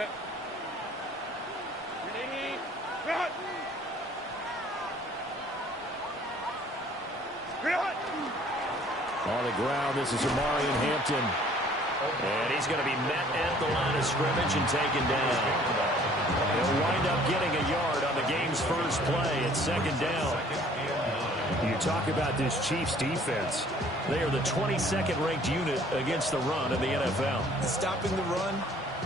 Set. On the ground, this is Amarian Hampton. And he's going to be met at the line of scrimmage and taken down. He'll wind up getting a yard on the game's first play at second down. You talk about this Chiefs defense. They are the 22nd ranked unit against the run in the NFL. Stopping the run,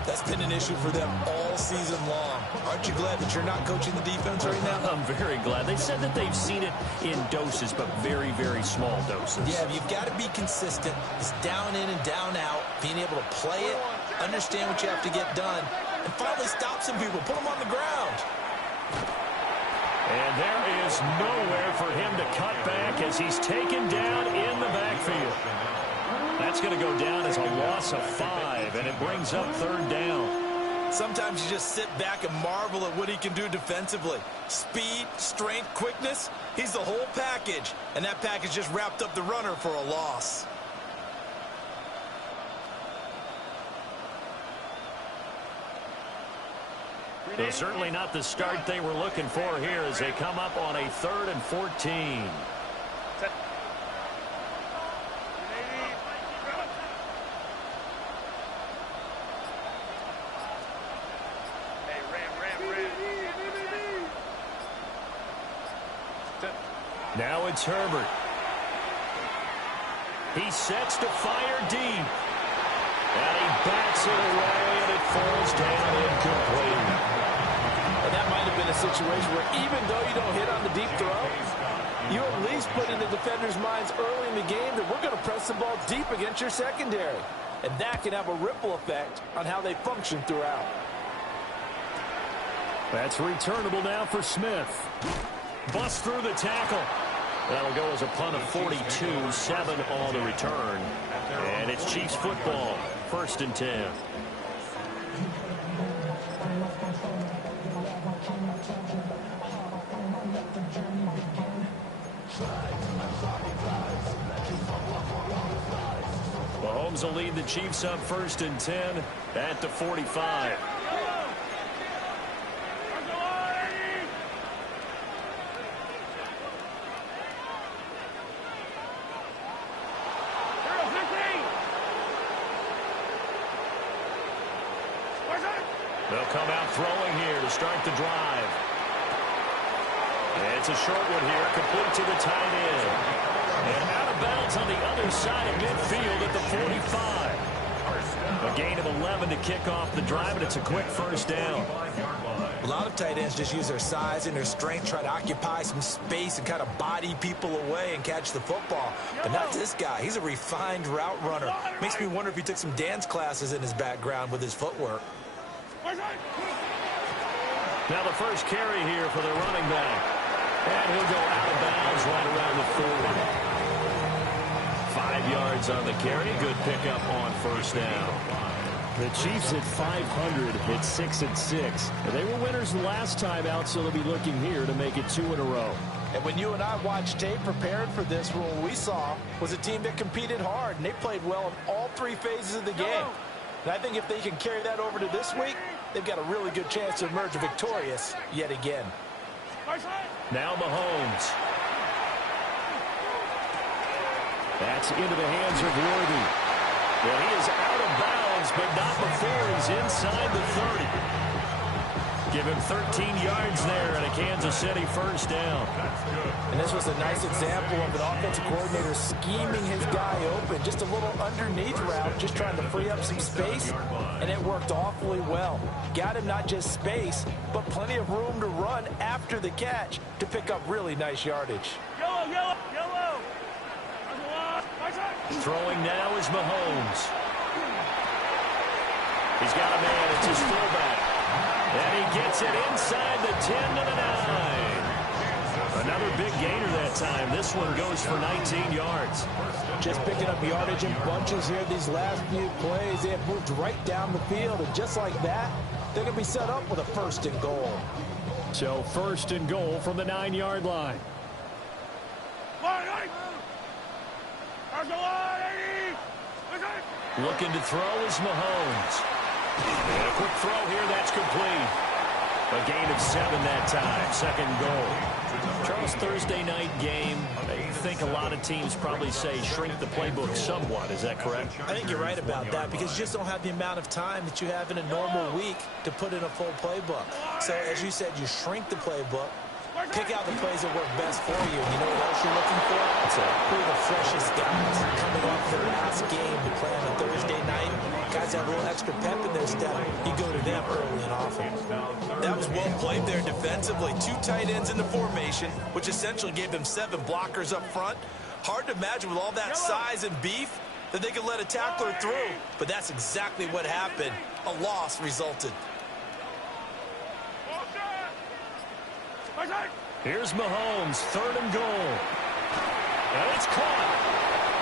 that's been an issue for them all season long. Aren't you glad that you're not coaching the defense right now? I'm very glad. They said that they've seen it in doses, but very, very small doses. Yeah, you've got to be consistent. It's down in and down out. Being able to play it, understand what you have to get done, and finally stop some people, put them on the ground. And there is nowhere for him to cut back as he's taken down in the backfield. That's going to go down as a loss of 5, and it brings up third down. Sometimes you just sit back and marvel at what he can do defensively. Speed, strength, quickness, he's the whole package. And that package just wrapped up the runner for a loss. So certainly not the start they were looking for here as they come up on a 3rd and 14. Set. Now it's Herbert. He sets to fire deep. And he backs it away, and it falls down incomplete. And that might have been a situation where even though you don't hit on the deep throw, you at least put in the defenders' minds early in the game that we're going to press the ball deep against your secondary. And that can have a ripple effect on how they function throughout. That's returnable now for Smith. Bust through the tackle. That'll go as a punt of 42, 7 on the return. And it's Chiefs football, 1st and 10. Mahomes will lead the Chiefs up 1st and 10 at the 45. They'll come out throwing here to start the drive. And it's a short one here, complete to the tight end. And out of bounds on the other side of midfield at the 45. A gain of 11 to kick off the drive, and it's a quick first down. A lot of tight ends just use their size and their strength, try to occupy some space and kind of body people away and catch the football. But not this guy. He's a refined route runner. Makes me wonder if he took some dance classes in his background with his footwork. Now the first carry here for the running back. And he'll go out of bounds right around the 40. 5 yards on the carry. Good pickup on first down. The Chiefs at 500 at 6-6. And they were winners the last time out, so they'll be looking here to make it 2 in a row. And when you and I watched tape prepared for this, what we saw was a team that competed hard, and they played well in all 3 phases of the game. And I think if they can carry that over to this week, they've got a really good chance to emerge victorious yet again. Now Mahomes. That's into the hands of Worthy. Well, he is out of bounds, but not before he's inside the 30. Give him 13 yards there and a Kansas City first down. And this was a nice example of an offensive coordinator scheming his guy open. Just a little underneath route, just trying to free up some space, and it worked awfully well. Got him not just space, but plenty of room to run after the catch to pick up really nice yardage. Yellow, yellow, yellow. Throwing now is Mahomes. He's got a man. It's his fullback. And he gets it inside the 10 to the 9. Another big gainer that time. This one goes for 19 yards. Just picking up yardage in bunches here these last few plays. They have moved right down the field, and just like that, they're going to be set up with a 1st and goal. So 1st and goal from the 9-yard line. Looking to throw is Mahomes. And a quick throw here, that's complete. A gain of 7 that time, second goal. Charles, Thursday night game, I think a lot of teams probably say shrink the playbook somewhat. Is that correct? I think you're right about that because you just don't have the amount of time that you have in a normal week to put in a full playbook. So, as you said, you shrink the playbook, pick out the plays that work best for you. And you know what else you're looking for? Who are the freshest guys coming off their last game to play on a Thursday night? Guys have a little extra pep in their step. You go to them early and often. That was well played there defensively. 2 tight ends in the formation, which essentially gave them 7 blockers up front. Hard to imagine with all that size and beef that they could let a tackler through. But that's exactly what happened. A loss resulted. Here's Mahomes, 3rd and goal. And it's caught.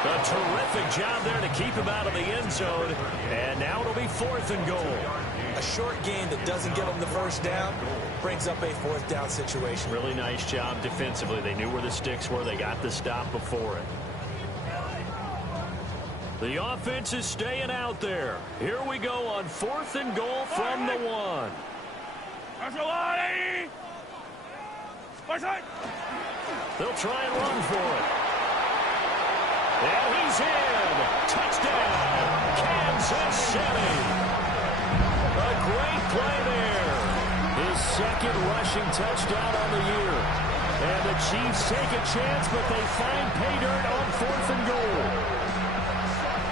A terrific job there to keep him out of the end zone. And now it'll be 4th and goal. A short gain that doesn't get them the first down brings up a 4th down situation. Really nice job defensively. They knew where the sticks were. They got the stop before it. The offense is staying out there. Here we go on 4th and goal from the 1. They'll try and run for it. And he's in. Touchdown, Kansas City. A great play there. His 2nd rushing touchdown on the year. And the Chiefs take a chance, but they find pay dirt on 4th and goal.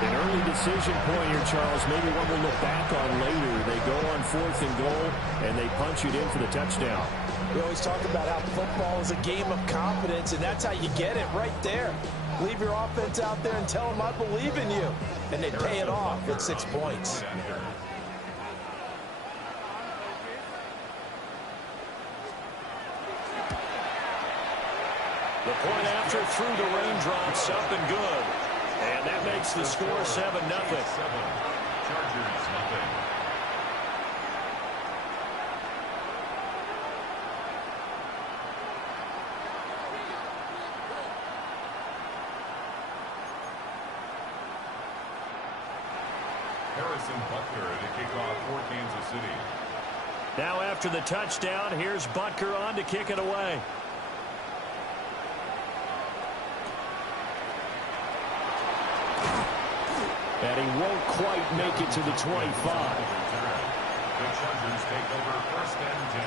An early decision point here, Charles. Maybe one we'll look back on later. They go on 4th and goal, and they punch it in for the touchdown. We always talk about how football is a game of confidence, and that's how you get it right there. Leave your offense out there and tell them I believe in you. And they pay it off with 6 points. The point after through the raindrops, up and good. And that makes the score 7-0. Chargers, nothing. Harrison Butker to kick off for Kansas City. Now after the touchdown, here's Butker on to kick it away. And he won't quite make it to the 25. The Chargers take over 1st and 10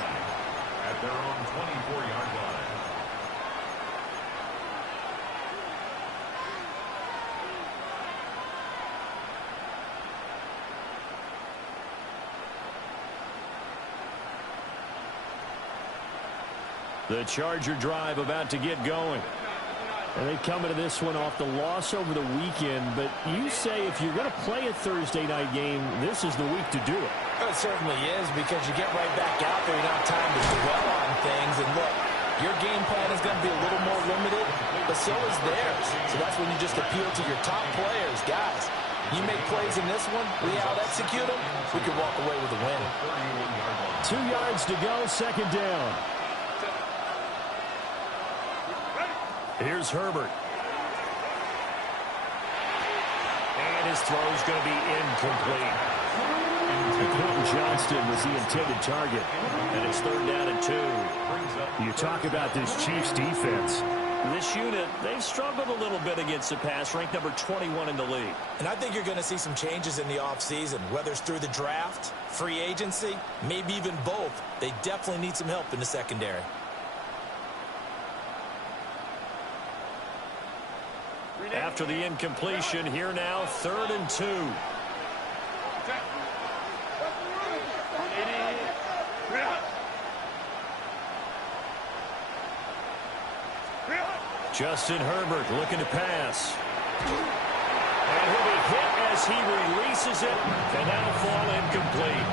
at their own 24-yard line. The Charger drive about to get going. And they come into this one off the loss over the weekend. But you say if you're going to play a Thursday night game, this is the week to do it. It certainly is because you get right back out there. You don't have time to dwell on things. And look, your game plan is going to be a little more limited, but so is theirs. So that's when you just appeal to your top players. Guys, you make plays in this one, we out-execute them, we can walk away with a win. 2 yards to go, 2nd down. Here's Herbert. And his throw's going to be incomplete. Quentin Johnston was the intended target. And it's 3rd down and 2. You talk about this Chiefs defense. This unit, they've struggled a little bit against the pass, ranked number 21 in the league. And I think you're going to see some changes in the offseason, whether it's through the draft, free agency, maybe even both. They definitely need some help in the secondary. After the incompletion, here now, 3rd and 2. Justin Herbert looking to pass. And he'll be hit as he releases it, and that'll fall incomplete.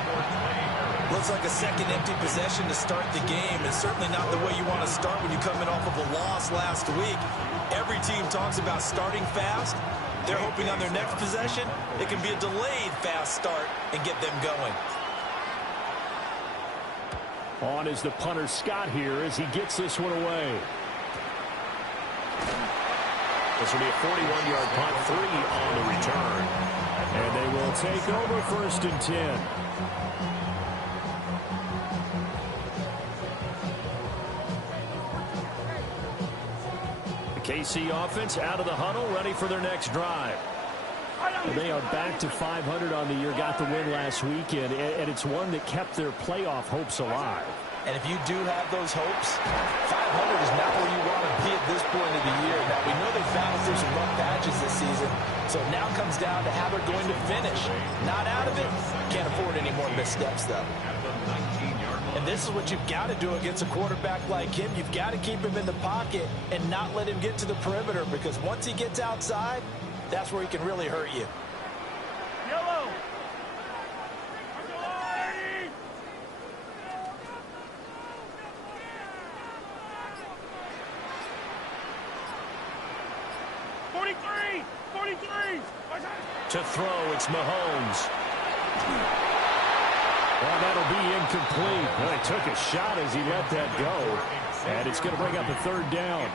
Looks like a second empty possession to start the game, and certainly not the way you want to start when you're coming off of a loss last week. Every team talks about starting fast. They're hoping on their next possession, it can be a delayed fast start and get them going. On is the punter Scott here as he gets this one away. This will be a 41-yard punt, 3 on the return. And they will take over 1st and 10. The KC offense out of the huddle, ready for their next drive. They are back to 500 on the year, got the win last weekend, and it's one that kept their playoff hopes alive. And if you do have those hopes, 500 is not where you want to be at this point of the year. Now, we know they battled through some rough patches this season, so it now comes down to how they're going to finish. Not out of it. Can't afford any more missteps, though. And this is what you've got to do against a quarterback like him. You've got to keep him in the pocket and not let him get to the perimeter, because once he gets outside, that's where he can really hurt you. Yellow. 43! 43! To throw, it's Mahomes. Well, that'll be incomplete. Well, he took a shot as he let that go. And it's going to bring up a 3rd down.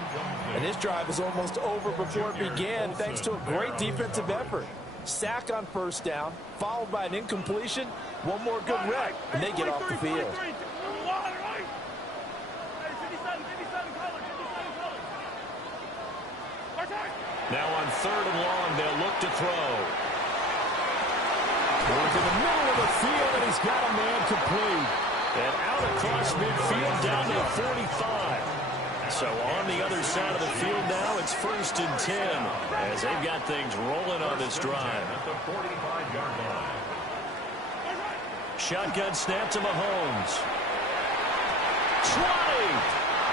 And this drive was almost over before it began, thanks to a great defensive effort. Sack on 1st down, followed by an incompletion. One more good rep, and they get off the field. Now on 3rd and long, they'll look to throw. Going to the middle of the field, and he's got a man complete. And out across midfield down to 45. So on the other side of the field now, it's 1st and 10 as they've got things rolling on this drive. At the 45-yard line. Shotgun snap to Mahomes. 20!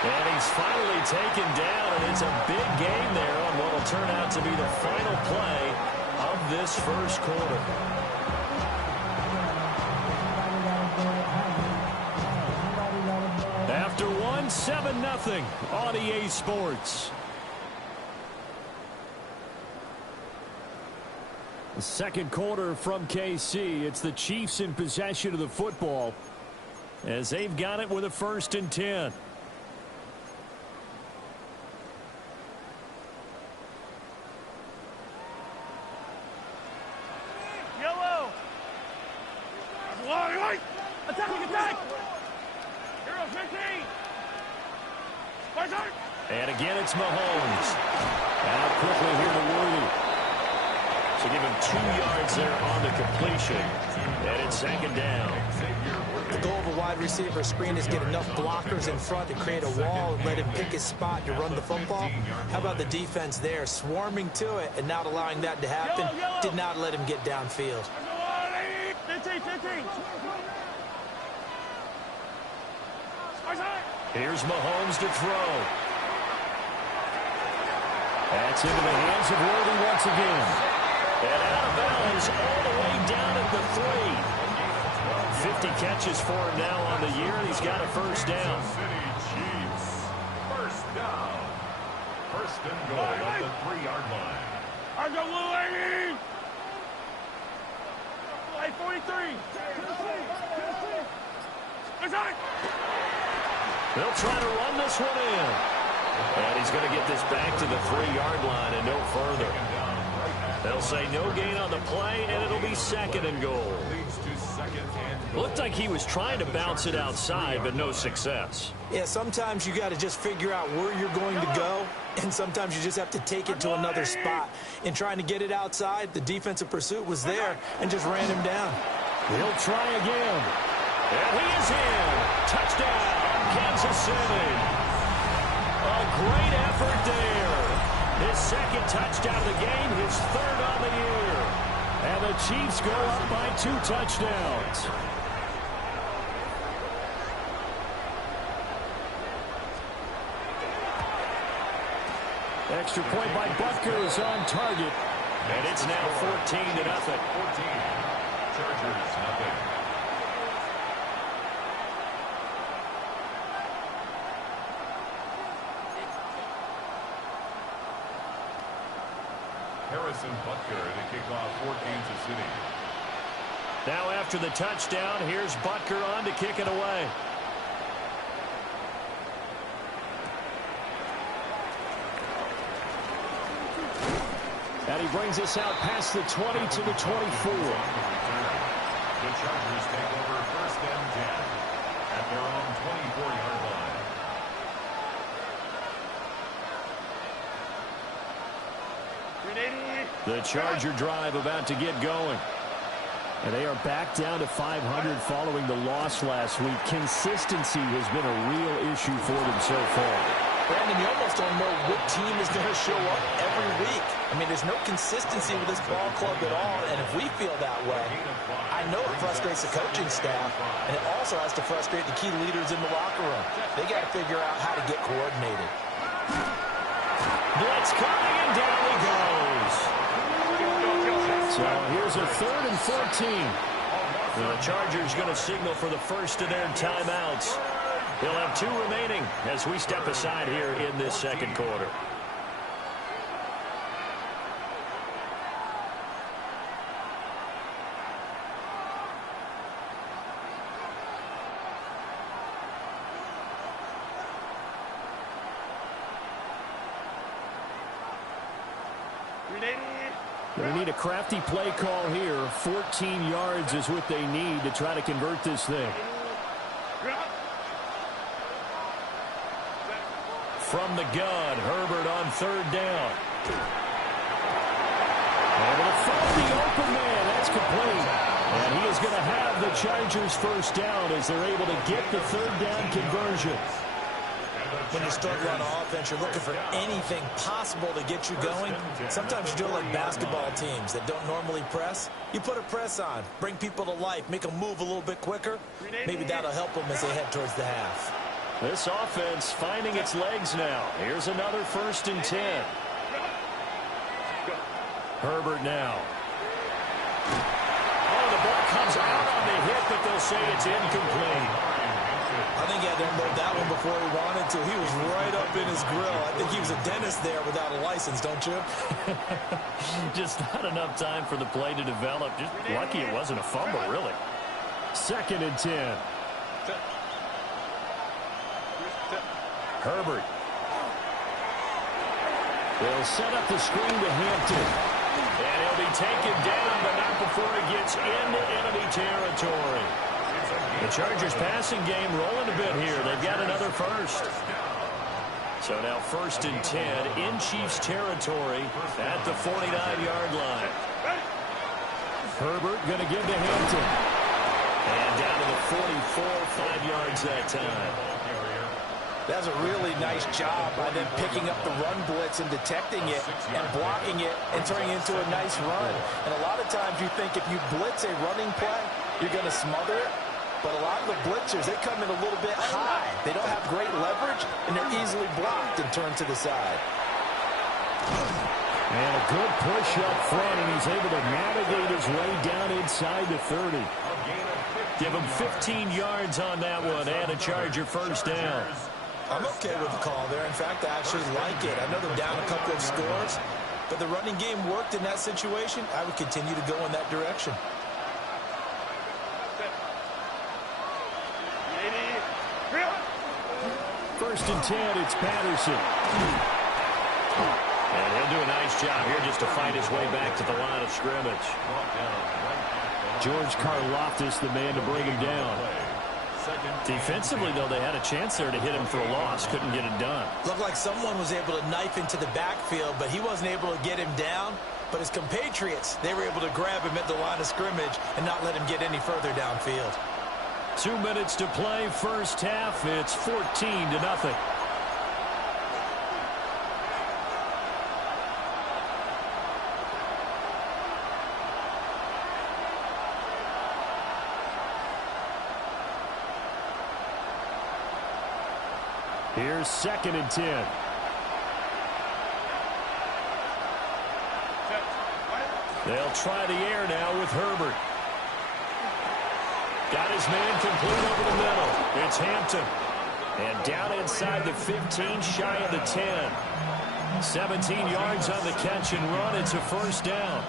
And he's finally taken down, and it's a big game there on what will turn out to be the final play of this 1st quarter. After 7-0 on EA Sports. The 2nd quarter from KC. It's the Chiefs in possession of the football as they've got it with a 1st and 10. Yellow. Attacking attack. Hero 15. And again, it's Mahomes. Out quickly here to Worthy. So give him 2 yards there on the completion. And it's 2nd down. The goal of a wide receiver screen is get enough blockers in front to create a wall and let him pick his spot to run the football. How about the defense there, swarming to it and not allowing that to happen? Did not let him get downfield. 15. Here's Mahomes to throw. That's into the hands of Worthy once again. And out of bounds all the way down at the 3. 50 catches for him now on the year, and he's got a 1st down. City Chiefs. 1st down. 1st and goal at the 3-yard line. I go Louie. 43. They'll try to run this one in. And he's going to get this back to the 3-yard line and no further. They'll say no gain on the play, and it'll be 2nd and goal. Looked like he was trying to bounce it outside, but no success. Yeah, sometimes you got to just figure out where you're going to go, and sometimes you just have to take it to another spot. In trying to get it outside, the defensive pursuit was there and just ran him down. He'll try again. And he is in. Touchdown, Kansas City. A great effort there. His 2nd touchdown of the game, his 3rd on the year. And the Chiefs go up by 2 touchdowns. Extra point by Butker is on target. And it's now 14-0. 14. Chargers, nothing. Harrison Butker to kick off for Kansas City. Now after the touchdown, here's Butker on to kick it away. And he brings us out past the 20 to the 24. The Chargers take over 1st and 10 at their own 24-yard line. The Charger drive about to get going. And they are back down to 500 following the loss last week. Consistency has been a real issue for them so far. Brandon, you almost don't know what team is going to show up every week. I mean, there's no consistency with this ball club at all, and if we feel that way, I know it frustrates the coaching staff, and it also has to frustrate the key leaders in the locker room. They got to figure out how to get coordinated. Blitz coming, and down he goes. So here's a 3rd and 14. The Chargers going to signal for the first of their timeouts. He'll have 2 remaining as we step aside here in this second quarter. They need a crafty play call here. 14 yards is what they need to try to convert this thing. From the gun, Herbert on 3rd down. Able to find the open man. That's complete. And he is going to have the Chargers first down as they're able to get the 3rd down conversion. When you start on offense, you're looking for anything possible to get you going. Sometimes you do it like basketball teams that don't normally press. You put a press on, bring people to life, make them move a little bit quicker. Maybe that'll help them as they head towards the half. This offense finding its legs now. Here's another 1st and 10. Herbert now. Oh, the ball comes out on the hit, but they'll say it's incomplete. I think he had to unload that one before he wanted to. He was right up in his grill. I think he was a dentist there without a license, don't you? Just not enough time for the play to develop. Just lucky it wasn't a fumble, really. 2nd and 10. Herbert. They'll set up the screen to Hampton. And he'll be taken down, but not before he gets into enemy territory. The Chargers passing game rolling a bit here. They've got another first. So now 1st and 10 in Chiefs territory at the 49-yard line. Herbert going to give to Hampton. And down to the 44, 5 yards that time. That's a really nice job by them picking up the run blitz and detecting it and blocking it and turning it into a nice run. And a lot of times you think if you blitz a running play, you're going to smother it. But a lot of the blitzers, they come in a little bit high. They don't have great leverage, and they're easily blocked and turned to the side. And a good push up front, and he's able to navigate his way down inside the 30. Give him 15 yards on that one and a Charger first down. I'm okay with the call there. In fact, I actually like it. I know they're down a couple of scores, but the running game worked in that situation. I would continue to go in that direction. First and 10, it's Patterson. And he'll do a nice job here just to fight his way back to the line of scrimmage. George Karlaftis, the man to bring him down. Defensively, though, they had a chance there to hit him for a loss. Couldn't get it done. Looked like someone was able to knife into the backfield, but he wasn't able to get him down. But his compatriots, they were able to grab him at the line of scrimmage and not let him get any further downfield. 2 minutes to play, first half. It's 14-0. Here's 2nd and 10. They'll try the air now with Herbert. Got his man complete over the middle. It's Hampton. And down inside the 15, shy of the 10. 17 yards on the catch and run. It's a first down.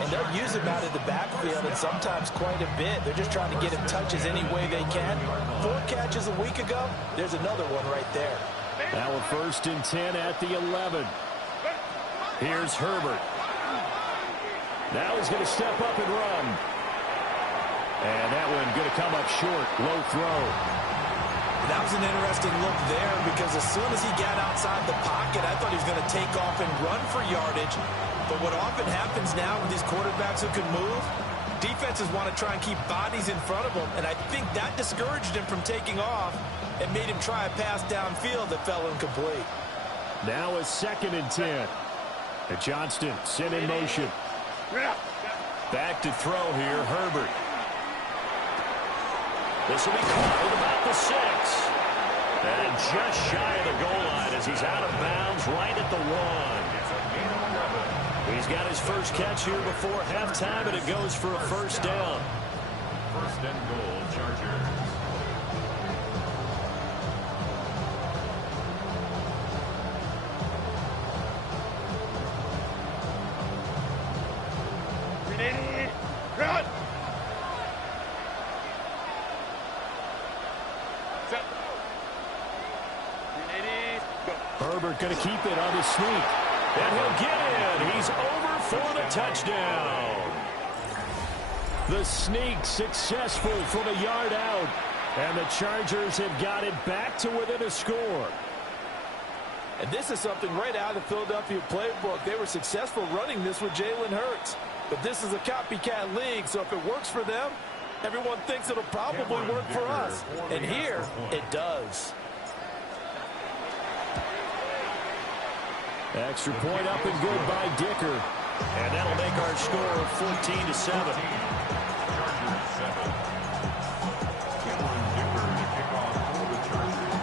And they'll use him out of the backfield, and sometimes quite a bit. They're just trying to get him touches any way they can. 4 catches a week ago. There's another one right there. Now a 1st and 10 at the 11. Here's Herbert. Now he's going to step up and run. And that one going to come up short. Low throw. That was an interesting look there because as soon as he got outside the pocket, I thought he was going to take off and run for yardage. But what often happens now with these quarterbacks who can move, defenses want to try and keep bodies in front of them, and I think that discouraged him from taking off and made him try a pass downfield that fell incomplete. Now a 2nd and 10. And Johnston sent in motion. Back to throw here, Herbert. This will be called about the 6. And just shy of the goal line as he's out of bounds right at the 1. He's got his first catch here before halftime, and it goes for a first down. First and goal, Chargers. Run! Herbert going to keep it on his sneak. And he'll get in. He's over for the touchdown. The sneak successful from a yard out. And the Chargers have got it back to within a score. And this is something right out of the Philadelphia playbook. They were successful running this with Jalen Hurts. But this is a copycat league, so if it works for them, everyone thinks it'll probably work for us. And here, it does. Extra point up and good by Dicker. And that'll make our score 14-7. Chargers 7. Cameron Dicker to kick off for the Chargers.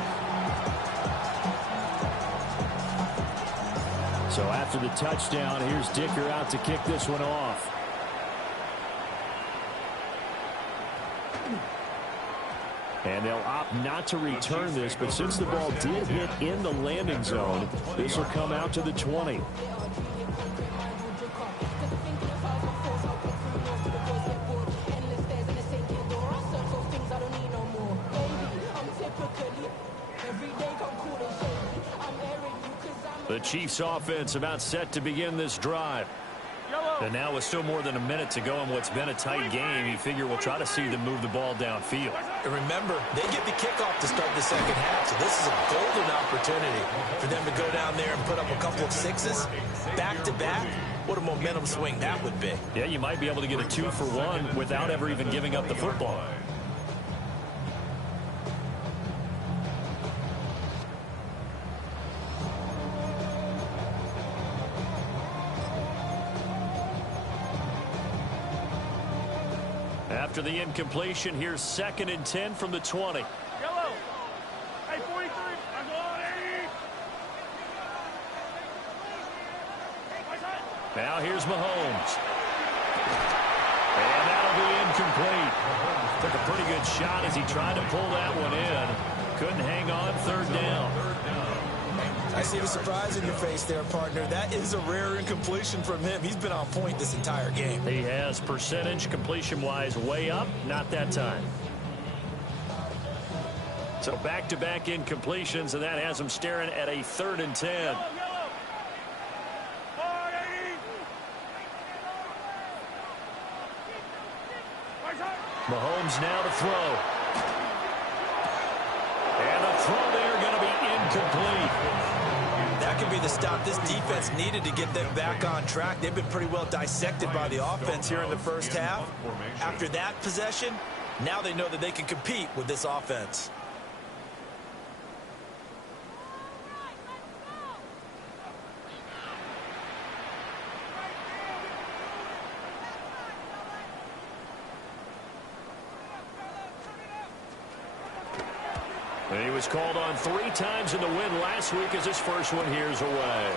So after the touchdown, here's Dicker out to kick this one off. And they'll opt not to return this, but since the ball did hit in the landing zone, this will come out to the 20. The Chiefs offense about set to begin this drive. And now with still more than a minute to go in what's been a tight game, you figure we'll try to see them move the ball downfield. And remember, they get the kickoff to start the second half, so this is a golden opportunity for them to go down there and put up a couple of 6s back-to-back. What a momentum swing that would be. Yeah, you might be able to get a 2-for-1 without ever even giving up the football. After the incompletion, here's 2nd and 10 from the 20. Yellow. Hey, 43. I'm going 80. Now here's Mahomes. And that'll be incomplete. Took a pretty good shot as he tried to pull that one in. Couldn't hang on, 3rd down. I see the surprise in your face there, partner. That is a rare incompletion from him. He's been on point this entire game. He has percentage completion-wise way up, not that time. So back-to-back incompletions, and that has him staring at a 3rd and 10. Mahomes now to throw. And the throw there going to be incomplete. That could be the stop this defense needed to get them back on track. They've been pretty well dissected by the offense here in the first half. After that possession, now they know that they can compete with this offense. And he was called on 3 times in the win last week as his first one here's away.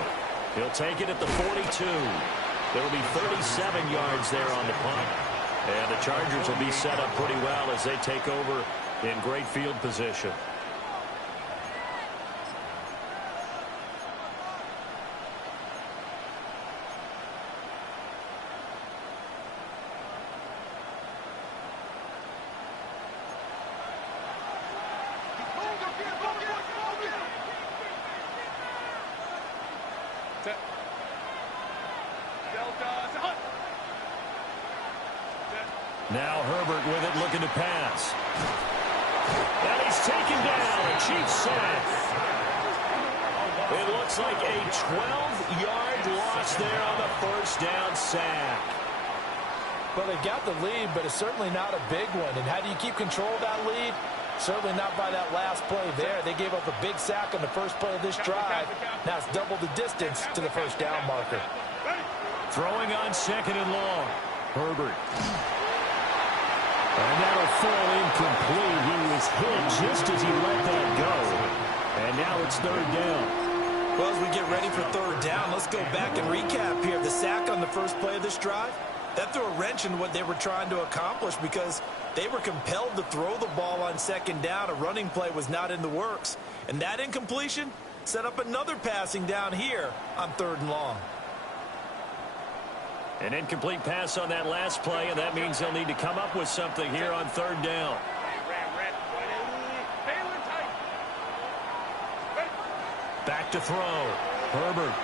He'll take it at the 42. There'll be 37 yards there on the punt. And the Chargers will be set up pretty well as they take over in great field position. Now Herbert with it, looking to pass. And he's taken down. A Chiefs sack. It looks like a 12-yard loss there on the first down sack. Well, they got the lead, but it's certainly not a big one. And how do you keep control of that lead? Certainly not by that last play there. They gave up a big sack on the first play of this drive. Now it's double the distance to the first down marker. Throwing on second and long. Herbert. And that'll fall incomplete. He was hit just as he let that go. And now it's third down. Well, as we get ready for third down, let's go back and recap here. The sack on the first play of this drive, that threw a wrench in what they were trying to accomplish because they were compelled to throw the ball on second down. A running play was not in the works. And that incompletion set up another passing down here on third and long. An incomplete pass on that last play, and that means they'll need to come up with something here on third down. Back to throw. Herbert.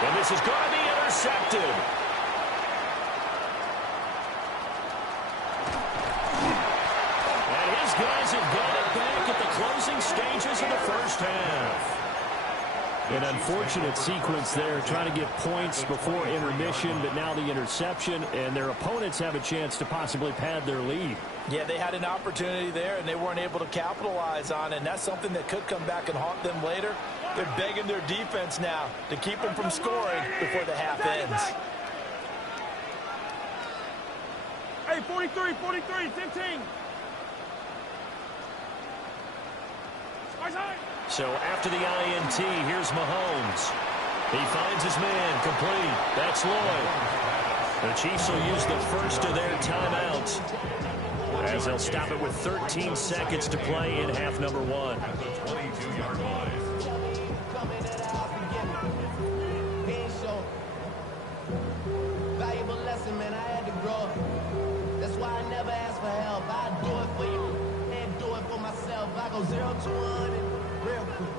And this is going to be intercepted. And his guys have got it back at the closing stages of the first half. An unfortunate sequence there, trying to get points before intermission, but now the interception, and their opponents have a chance to possibly pad their lead. Yeah, they had an opportunity there, and they weren't able to capitalize on it, and that's something that could come back and haunt them later. They're begging their defense now to keep them from scoring before the half ends. Hey, 43, 15. So after the INT, here's Mahomes. He finds his man, complete. That's Lloyd. The Chiefs will use the first of their timeouts, as they'll stop it with 13 seconds to play in half number one. At the 22-yard line. Valuable lesson, man. I had to grow. That's why I never ask for help. I do it for you and do it for myself. I go 0 to 100 real quick.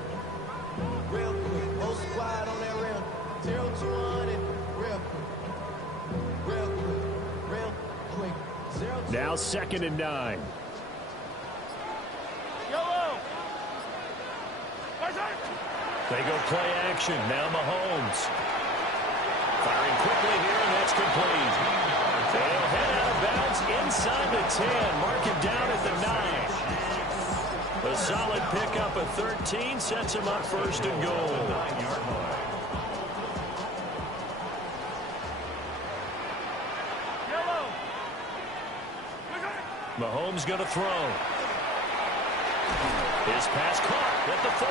Real quick. Whole squad on that real. 0 to 100 real quick. Real quick. Real quick. 0 to Now 2nd and 9. Yoooo! They go play action. Now Mahomes. Firing quickly here, and that's complete. They'll head out of bounds inside the 10. Mark him down at the 9. A solid pickup of 13 sets him up first and goal. Mahomes going to throw. His pass caught at the 4.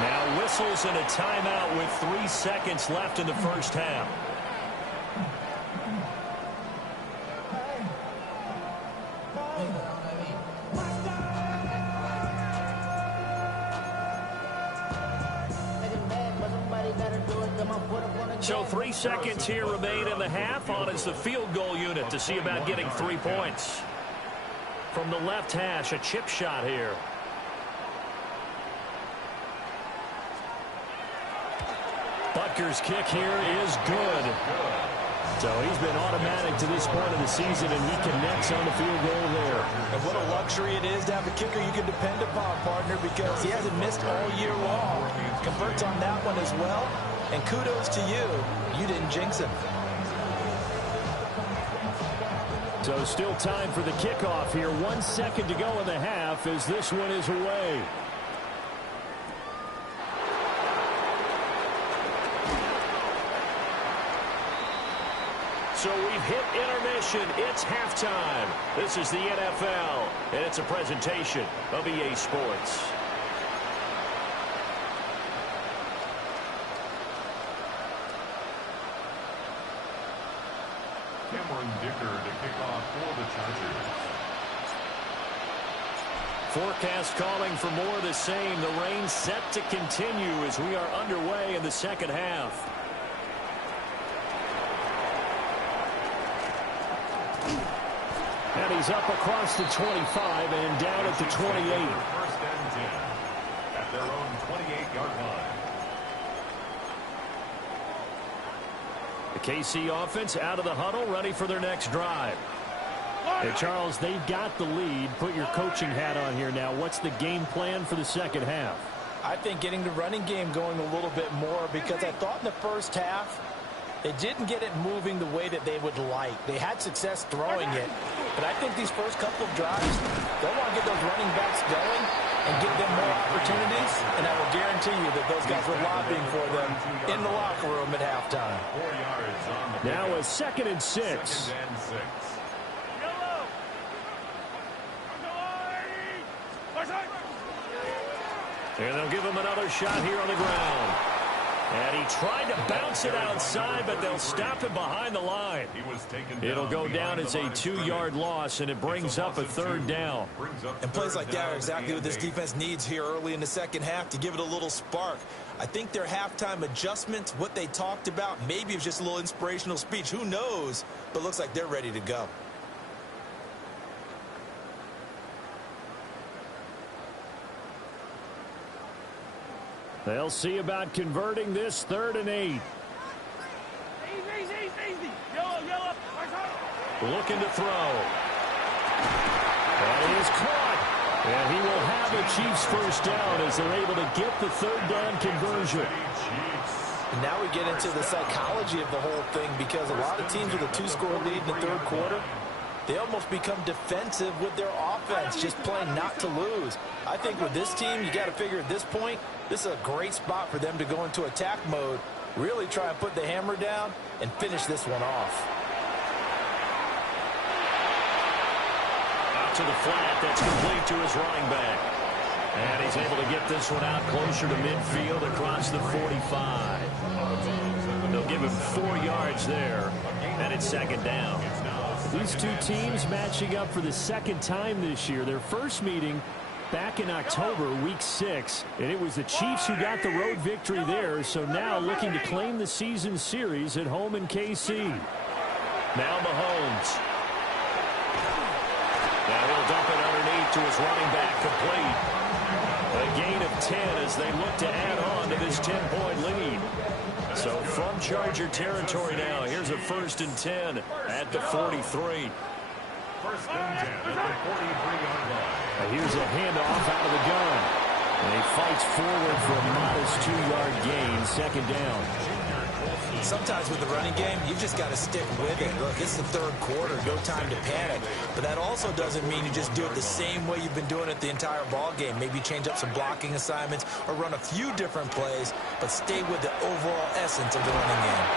Now whistles and a timeout with 3 seconds left in the first half. So 3 seconds here remain in the half. On is the field goal unit to see about getting 3 points. From the left hash, a chip shot here. Butker's kick here is good. So he's been automatic to this point of the season, and he connects on the field goal there. And what a luxury it is to have a kicker you can depend upon, partner, because he hasn't missed all year long. Converts on that one as well. And kudos to you. You didn't jinx him. So still time for the kickoff here. 1 second to go in the half as this one is away. So we've hit intermission. It's halftime. This is the NFL, and it's a presentation of EA Sports. Cameron Dicker to kick off for the Chargers. Forecast calling for more of the same. The rain set to continue as we are underway in the second half. And he's up across the 25 and down at the 28. First and 10 at their own 28-yard line. The KC offense out of the huddle, ready for their next drive. Hey, Charles, they've got the lead. Put your coaching hat on here now. What's the game plan for the second half? I think getting the running game going a little bit more, because I thought in the first half they didn't get it moving the way that they would like. They had success throwing it, but I think these first couple of drives, they'll want to get those running backs going and give them more opportunities, and I will guarantee you that those guys were lobbying for them in the locker room at halftime. 4 yards on the Now a pickup. 2nd and 6. 2nd and 6. And they'll give him another shot here on the ground. And he tried to bounce it outside, but they'll stop him behind the line. He was taken It'll go down behind as the a line of 2-yard loss, and it brings up a 3rd down. And plays like that are exactly what this defense needs here early in the second half to give it a little spark. I think their halftime adjustments, what they talked about, maybe it was just a little inspirational speech. Who knows? But looks like they're ready to go. They'll see about converting this 3rd and 8. Easy. Yellow. Looking to throw. That is caught. And he will have a Chiefs first down as they're able to get the 3rd down conversion. And now we get into the psychology of the whole thing, because a lot of teams with a 2-score lead in the 3rd quarter, they almost become defensive with their offense, just playing not to lose. I think with this team, you got to figure at this point, this is a great spot for them to go into attack mode, really try and put the hammer down and finish this one off. Out to the flat, that's complete to his running back. And he's able to get this one out closer to midfield across the 45. They'll give him 4 yards there, and it's 2nd down. These two teams matching up for the 2nd time this year. Their first meeting back in October, week 6, and it was the Chiefs who got the road victory there, so now looking to claim the season series at home in KC. Now Mahomes. Now he'll dump it underneath to his running back, complete. A gain of 10 as they look to add on to this 10-point lead. So from Charger territory now, here's a 1st and 10 at the 43. 1st and 10 at the 43-yard line. Here's a handoff out of the gun. And he fights forward for a modest 2-yard gain, 2nd down. Sometimes with the running game, you've just got to stick with it. Look, it's the 3rd quarter, no time to panic. But that also doesn't mean you just do it the same way you've been doing it the entire ball game. Maybe change up some blocking assignments or run a few different plays, but stay with the overall essence of the running game.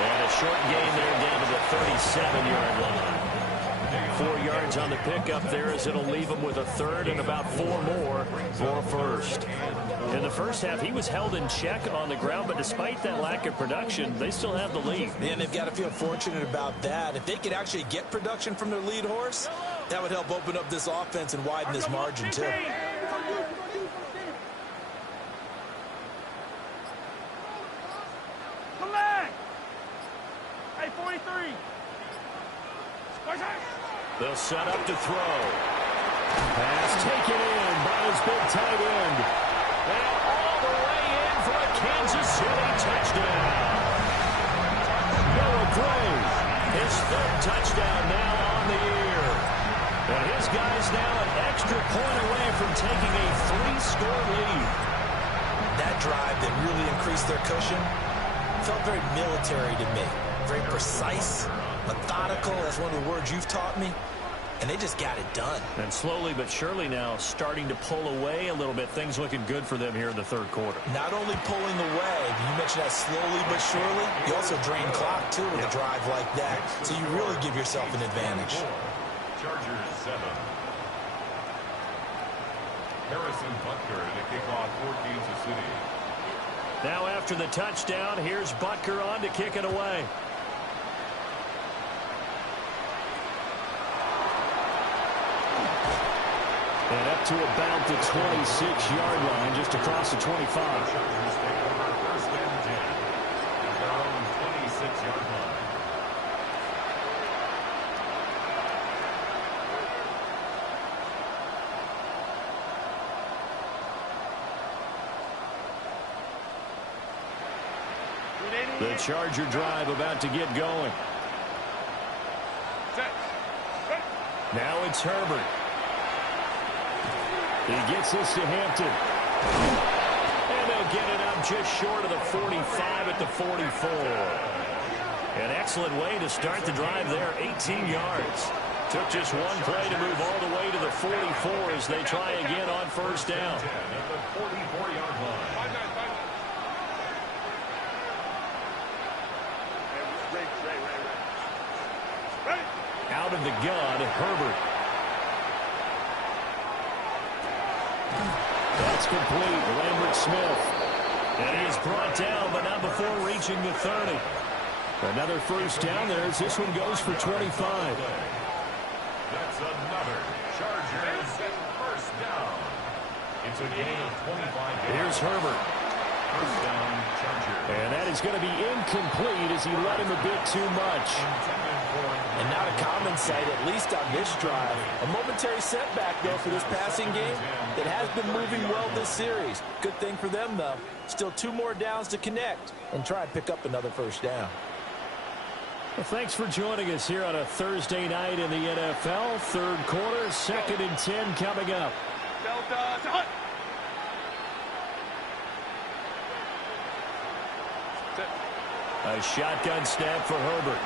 And a short gain there down to the 37-yard line. 4 yards on the pickup there as it'll leave him with a 3rd and about 4 more for a 1st. In the first half, he was held in check on the ground, but despite that lack of production, they still have the lead. And they've got to feel fortunate about that. If they could actually get production from their lead horse, that would help open up this offense and widen this margin too. Come back. Hey, 43. They'll set up to throw. Pass taken in by his big tight end. And all the way in for a Kansas City touchdown. Noah Gray, his 3rd touchdown now on the year. And his guy's now an extra point away from taking a 3-score lead. That drive that really increased their cushion felt very military to me. Very precise, methodical. That's one of the words you've taught me. And they just got it done. And slowly but surely now starting to pull away a little bit. Things looking good for them here in the 3rd quarter. Not only pulling away, you mentioned that slowly but surely, you also drain clock too with a drive like that. So you really give yourself an advantage. Chargers 7. Harrison Butker to kick off for Kansas City. Now after the touchdown, here's Butker on to kick it away. And up to about the 26-yard line, just across the 25. Chargers take over 1st and 10 at their own 26-yard line. The Charger drive about to get going. Now it's Herbert. He gets this to Hampton. And they'll get it up just short of the 45 at the 44. An excellent way to start the drive there, 18 yards. Took just one play to move all the way to the 44 as they try again on first down. At the 44-yard line. Out of the gun, Herbert. That's complete. Lambert Smith. And he is brought down, but not before reaching the 30. Another first down there as this one goes for 25. That's another Chargers first down. It's a gain of 25 yards. Here's Herbert. First down, Chargers. And that is going to be incomplete as he led him a bit too much. And not a common sight, at least on this drive. A momentary setback, though, for this passing game that has been moving well this series. Good thing for them, though. Still 2 more downs to connect and try and pick up another first down. Well, thanks for joining us here on a Thursday night in the NFL. Third quarter, 2nd and 10 coming up. A shotgun snap for Herbert.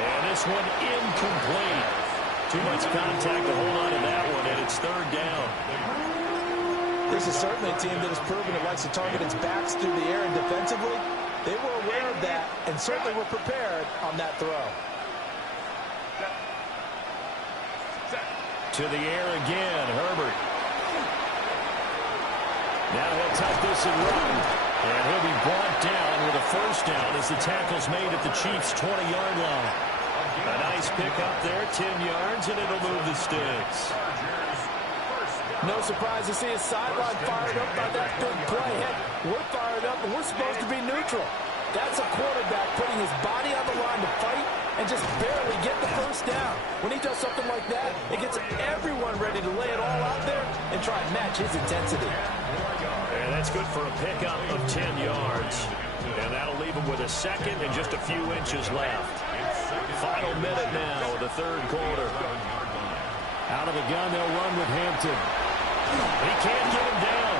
And this one incomplete. Too much contact to hold on to that one, and it's third down. This is certainly a team that has proven it likes to target its backs through the air, and defensively, they were aware of that and certainly were prepared on that throw. To the air again, Herbert. Now he'll tuck this and run. And he'll be brought down with a first down as the tackle's made at the Chiefs' 20-yard line. A nice pickup there, 10 yards, and it'll move the sticks. No surprise to see his sideline fired up by that big play. Heck, we're fired up, and we're supposed to be neutral. That's a quarterback putting his body on the line to fight and just barely get the first down. When he does something like that, it gets everyone ready to lay it all out there and try and match his intensity. And that's good for a pickup of 10 yards. And that'll leave him with a second and just a few inches left. Final minute now of the third quarter. Out of the gun, they'll run with Hampton. He can't get him down.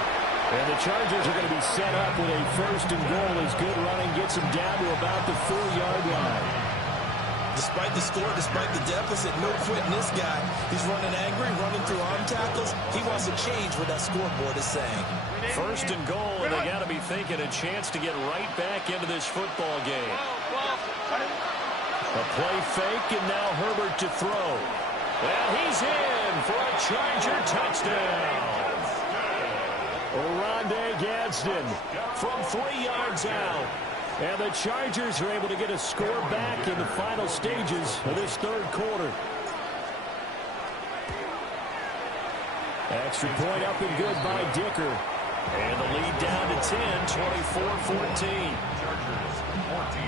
And the Chargers are going to be set up with a first and goal as good running gets him down to about the 4-yard line. Despite the score, despite the deficit, no quitting this guy. He's running angry, running through arm tackles. He wants to change what that scoreboard is saying. First and goal, and they got to be thinking a chance to get right back into this football game. A play fake, and now Herbert to throw. Well, he's in for a Charger touchdown. Oronde Gadsden from 3 yards out. And the Chargers are able to get a score back in the final stages of this third quarter. Extra point up and good by Dicker. And the lead down to 10, 24-14. Chargers 14.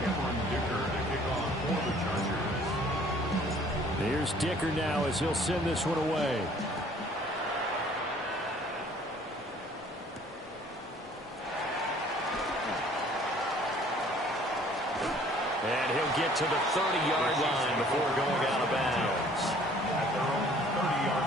Cameron Dicker to kick off for the Chargers. Here's Dicker now as he'll send this one away. And he'll get to the 30-yard line before going out of bounds. At their own 30-yard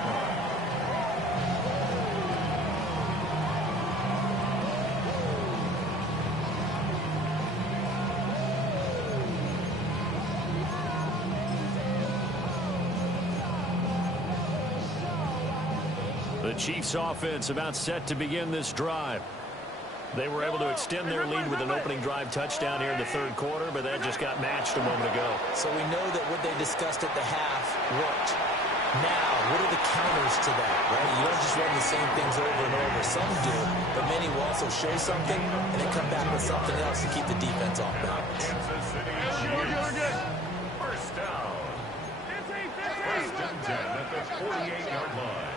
line. The Chiefs offense about set to begin this drive. They were able to extend their lead with an opening drive touchdown here in the third quarter, but that just got matched a moment ago. So we know that what they discussed at the half worked. Now, what are the counters to that, right? You don't just run the same things over and over. Some do, but many will also show something and then come back with something else to keep the defense off balance. Kansas City Chiefs. First down. First and 10 at the 48-yard line.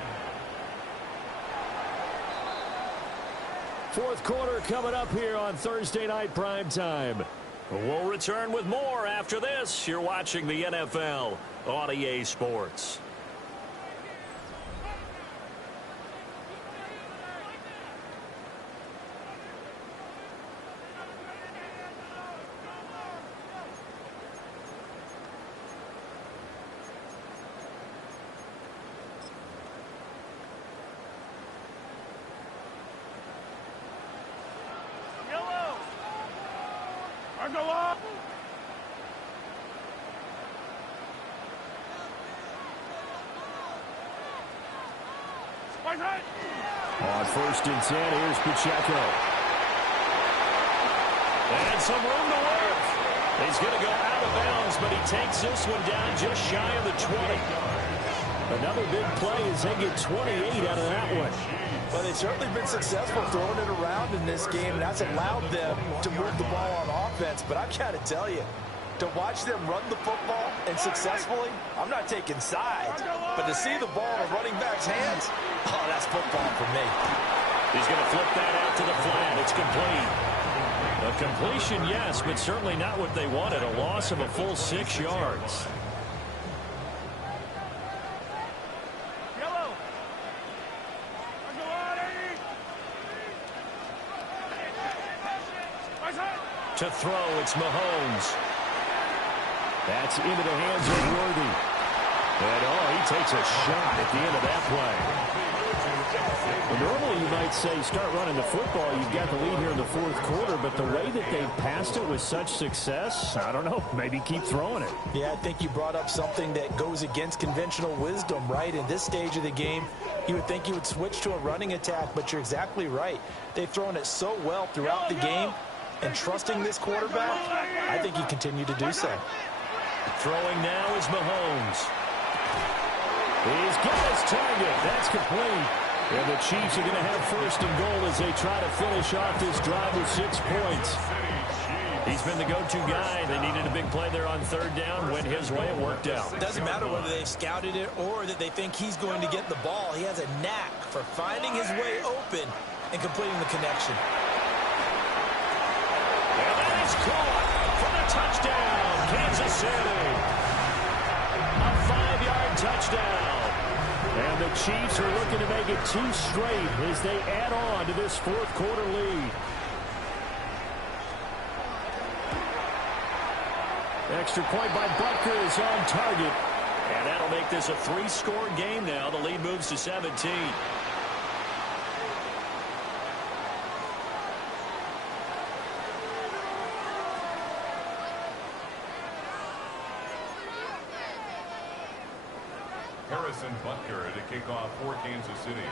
Fourth quarter coming up here on Thursday Night Primetime. We'll return with more after this. You're watching the NFL on EA Sports. go up. On 1st and 10, here's Pacheco. And some room to work. He's going to go out of bounds, but he takes this one down just shy of the 20. Another big play as they get 28 out of that one. Well, they've certainly been successful throwing it around in this game, and that's allowed them to move the ball on offense. But I've got to tell you, to watch them run the football and successfully, I'm not taking sides. But to see the ball in a running back's hands, oh, that's football for me. He's going to flip that out to the flat. It's complete. A completion, yes, but certainly not what they wanted. A loss of a full 6 yards. To throw, it's Mahomes. That's into the hands of Worthy. And, he takes a shot at the end of that play. Well, normally you might say start running the football. You've got the lead here in the 4th quarter, but the way that they've passed it with such success, I don't know, maybe keep throwing it. Yeah, I think you brought up something that goes against conventional wisdom, right? In this stage of the game, you would think you would switch to a running attack, but you're exactly right. They've thrown it so well throughout the game. And trusting this quarterback, I think you continue to do so. Throwing now is Mahomes. He's got his target. That's complete. And the Chiefs are going to have 1st and goal as they try to finish off this drive with 6 points. He's been the go-to guy. They needed a big play there on 3rd down. Went his way. It worked out. Doesn't matter whether they've scouted it or that they think he's going to get the ball. He has a knack for finding his way open and completing the connection. And that is caught for the touchdown, Kansas City. A 5-yard touchdown. And the Chiefs are looking to make it 2 straight as they add on to this 4th quarter lead. Extra point by Butker is on target. And that'll make this a 3-score game now. The lead moves to 17. Harrison Butker to kick off for Kansas City.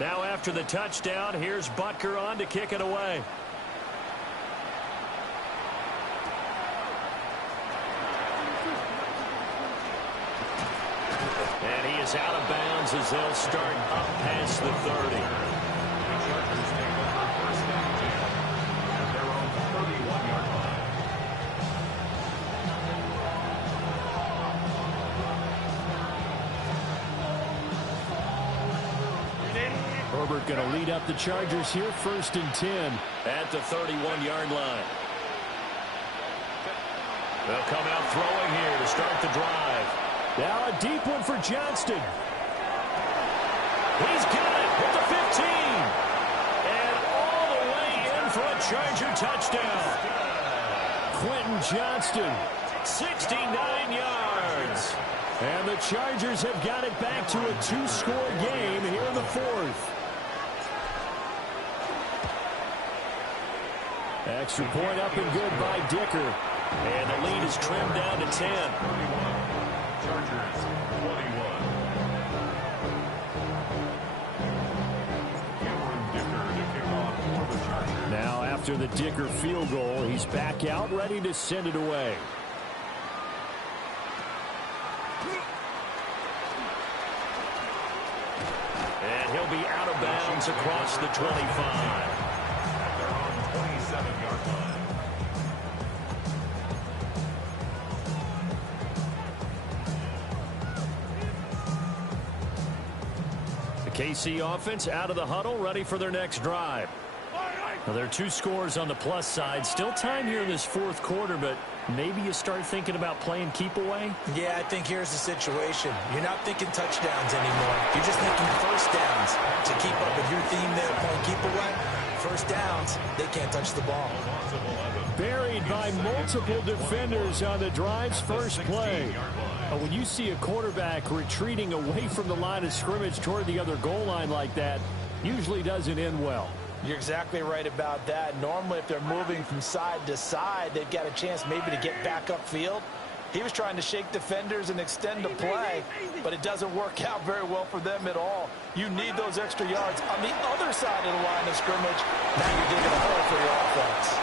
Now after the touchdown, here's Butker on to kick it away. And he is out of bounds as they'll start up past the 30. The Chargers take over 1st and 10 at their own 31-yard line. Herbert going to lead up the Chargers here, 1st and 10. At the 31-yard line. They'll come out throwing here to start the drive. Now a deep one for Johnston. He's got it at the 15. And all the way in for a Charger touchdown. Quentin Johnston. 69 yards. And the Chargers have got it back to a 2-score game here in the 4th. Extra point up and good by Dicker. And the lead is trimmed down to 10. 31. Chargers 21. Cameron Dicker to kick off for the Chargers. Now after the Dicker field goal, he's back out ready to send it away. And he'll be out of bounds across the 25. At their own 27-yard line. The KC offense out of the huddle, ready for their next drive. Now, there are 2 scores on the plus side. Still time here in this 4th quarter, but maybe you start thinking about playing keep away? Yeah, I think here's the situation. You're not thinking touchdowns anymore. You're just thinking 1st downs. To keep up with your theme there, playing keep away, 1st downs, they can't touch the ball. Buried by multiple defenders on the drive's first play. When you see a quarterback retreating away from the line of scrimmage toward the other goal line like that, usually doesn't end well. You're exactly right about that. Normally, if they're moving from side to side, they've got a chance maybe to get back upfield. He was trying to shake defenders and extend the play, but it doesn't work out very well for them at all. You need those extra yards on the other side of the line of scrimmage. Now you're digging a hole for your offense.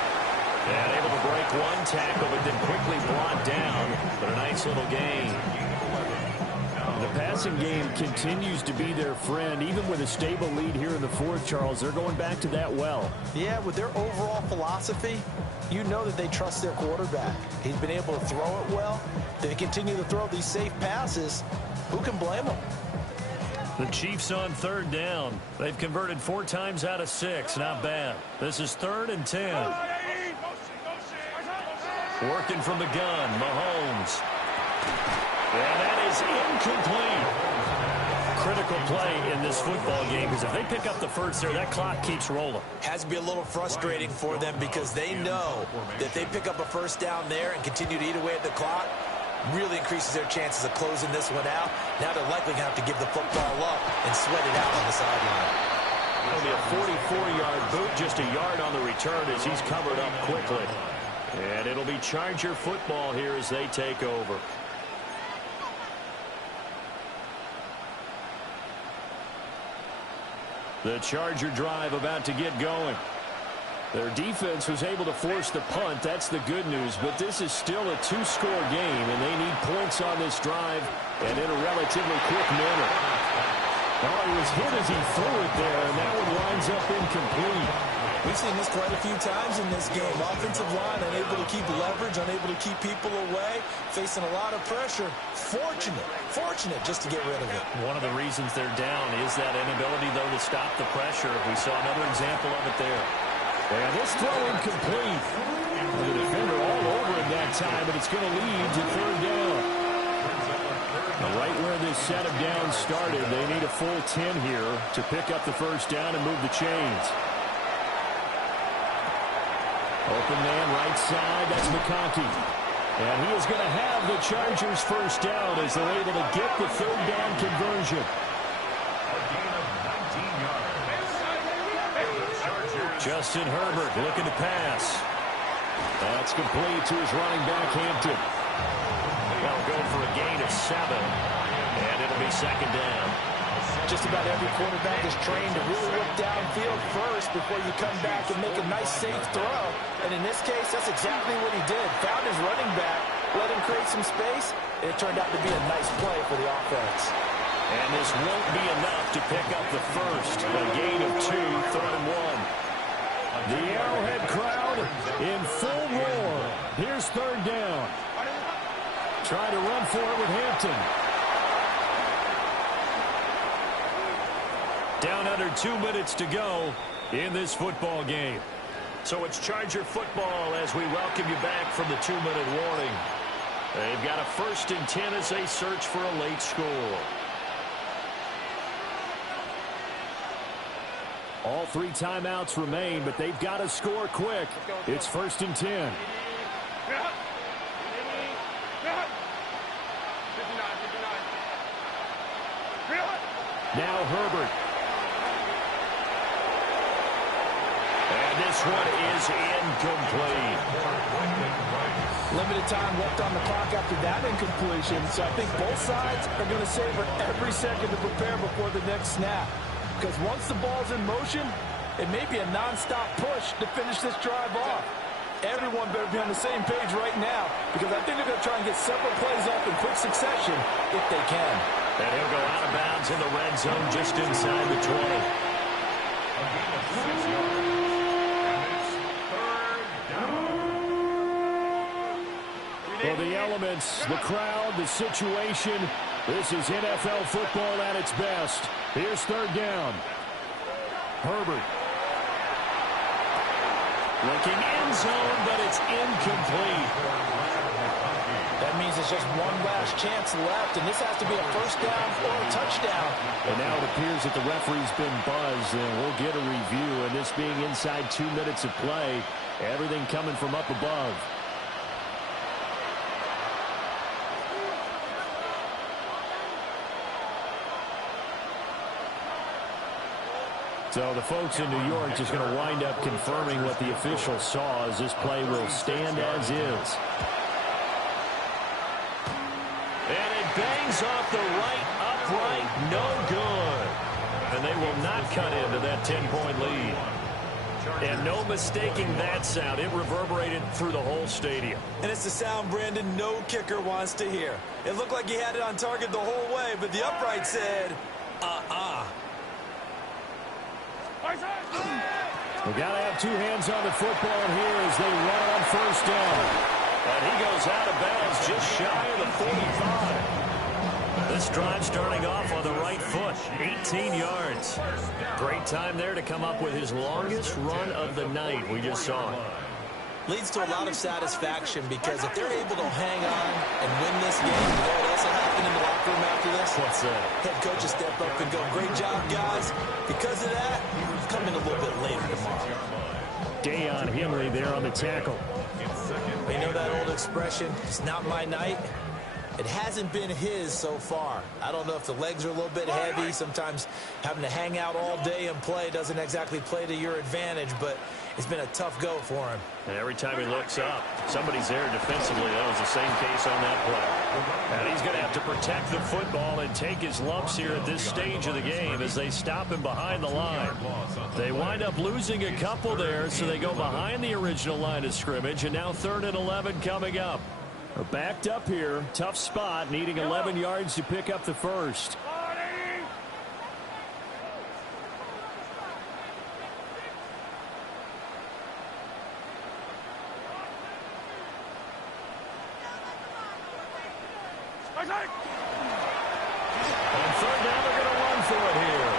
And able to break one tackle, but then quickly brought down. But a nice little gain. The passing game continues to be their friend. Even with a stable lead here in the fourth, Charles, they're going back to that well. Yeah, with their overall philosophy, you know that they trust their quarterback. He's been able to throw it well. They continue to throw these safe passes. Who can blame them? The Chiefs on third down. They've converted 4 times out of 6. Not bad. This is 3rd and 10. Working from the gun, Mahomes. And that is incomplete. Critical play in this football game, because if they pick up the first there, that clock keeps rolling. Has to be a little frustrating for them because they know that if they pick up a first down there and continue to eat away at the clock, really increases their chances of closing this one out. Now they're likely going to have to give the football up and sweat it out on the sideline. It'll be a 44-yard boot, just a yard on the return as he's covered up quickly. And it'll be Charger football here as they take over. The Charger drive about to get going. Their defense was able to force the punt. That's the good news. But this is still a 2-score game, and they need points on this drive and in a relatively quick manner. Oh, he was hit as he threw it there, and that one winds up incomplete. We've seen this quite a few times in this game. Offensive line unable to keep leverage, unable to keep people away, facing a lot of pressure. Fortunate just to get rid of it. One of the reasons they're down is that inability, though, to stop the pressure. We saw another example of it there. And this throw incomplete. The defender all over it that time, but it's going to lead to 3rd down. Now, right where this set of downs started, they need a full 10 here to pick up the first down and move the chains. Open man right side, that's McConkey. And he is going to have the Chargers first down as they're able to get the 3rd down conversion. Justin Herbert looking to pass. That's complete to his running back, Hampton. They'll go for a gain of 7. And it'll be 2nd down. Just about every quarterback is trained to really look downfield first before you come back and make a nice, safe throw. And in this case, that's exactly what he did. Found his running back, let him create some space, and it turned out to be a nice play for the offense. And this won't be enough to pick up the first. A gain of 2, 3rd and 1. The Arrowhead crowd in full roar. Here's 3rd down. Trying to run for it with Hampton. Down under 2 minutes to go in this football game. So it's Charger football as we welcome you back from the 2-minute warning. They've got a 1st and 10 as they search for a late score. All 3 timeouts remain, but they've got to score quick. It's 1st and 10. Now Herbert. And this one is incomplete. Limited time left on the clock after that incompletion, so I think both sides are going to savor every second to prepare before the next snap. Because once the ball's in motion, it may be a non-stop push to finish this drive off. Everyone better be on the same page right now, because I think they're going to try and get several plays off in quick succession if they can. And he'll go out of bounds in the red zone just inside the 20. Well, the elements, the crowd, the situation, this is NFL football at its best. Here's 3rd down. Herbert. Looking end zone, but it's incomplete. That means it's just one last chance left, and this has to be a first down or a touchdown. And now it appears that the referee's been buzzed, and we'll get a review. And this being inside 2 minutes of play, everything coming from up above. So the folks in New York just going to wind up confirming what the official saw, as this play will stand as is. And it bangs off the right upright, no good. And they will not cut into that 10-point lead. And no mistaking that sound. It reverberated through the whole stadium. And it's the sound Brandon no kicker wants to hear. It looked like he had it on target the whole way, but the upright said, We've got to have two hands on the football here as they run on first down. And he goes out of bounds just shy of the 45. This drive starting off on the right foot, 18 yards. Great time there to come up with his longest run of the night. We just saw it. Leads to a lot of satisfaction, because if they're able to hang on and win this game, you know what else will happen in the locker room after this? What's that? Head coach will step up and go, great job, guys. Because of that, come in a little bit later tomorrow. Deion Henley there on the tackle. You know that old expression, it's not my night? It hasn't been his so far. I don't know if the legs are a little bit heavy. Sometimes having to hang out all day and play doesn't exactly play to your advantage, but it's been a tough go for him. And every time he looks up, somebody's there defensively. That was the same case on that play. And he's going to have to protect the football and take his lumps here at this stage of the game as they stop him behind the line. They wind up losing a couple there, so they go behind the original line of scrimmage, and now 3rd and 11 coming up. We're backed up here. Tough spot, needing 11 yards to pick up the first. On 3rd down, they're going to run for it here.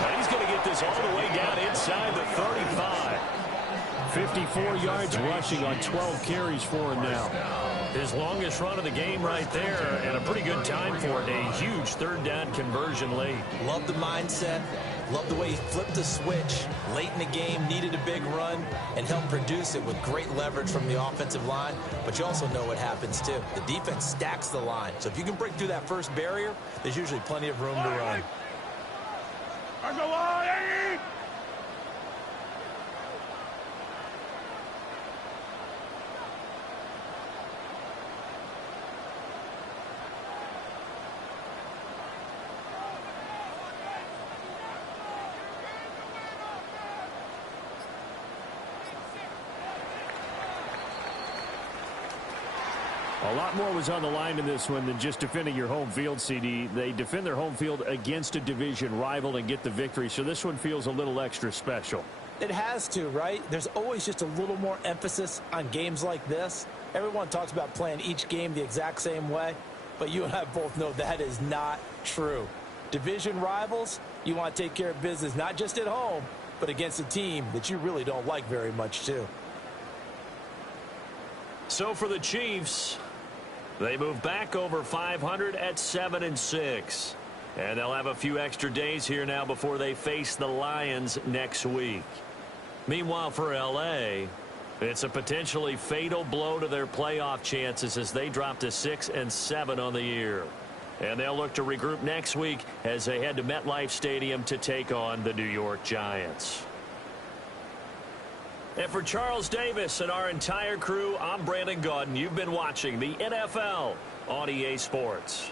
And he's going to get this all the way down inside the 35. 54 yards rushing on 12 carries for him now. His longest run of the game right there, and a pretty good time for it. A huge 3rd down conversion late. Love the mindset. Love the way he flipped the switch late in the game, needed a big run, and helped produce it with great leverage from the offensive line. But you also know what happens, too. The defense stacks the line. So if you can break through that first barrier, there's usually plenty of room to run. A lot more was on the line in this one than just defending your home field, CD. They defend their home field against a division rival and get the victory, so this one feels a little extra special. It has to, right? There's always just a little more emphasis on games like this. Everyone talks about playing each game the exact same way, but you and I both know that is not true. Division rivals, you want to take care of business not just at home, but against a team that you really don't like very much, too. So for the Chiefs, they move back over 500 at 7-6. And they'll have a few extra days here now before they face the Lions next week. Meanwhile, for L.A., it's a potentially fatal blow to their playoff chances as they drop to 6-7 on the year. And they'll look to regroup next week as they head to MetLife Stadium to take on the New York Giants. And for Charles Davis and our entire crew, I'm Brandon Gaudin. You've been watching the NFL on EA Sports.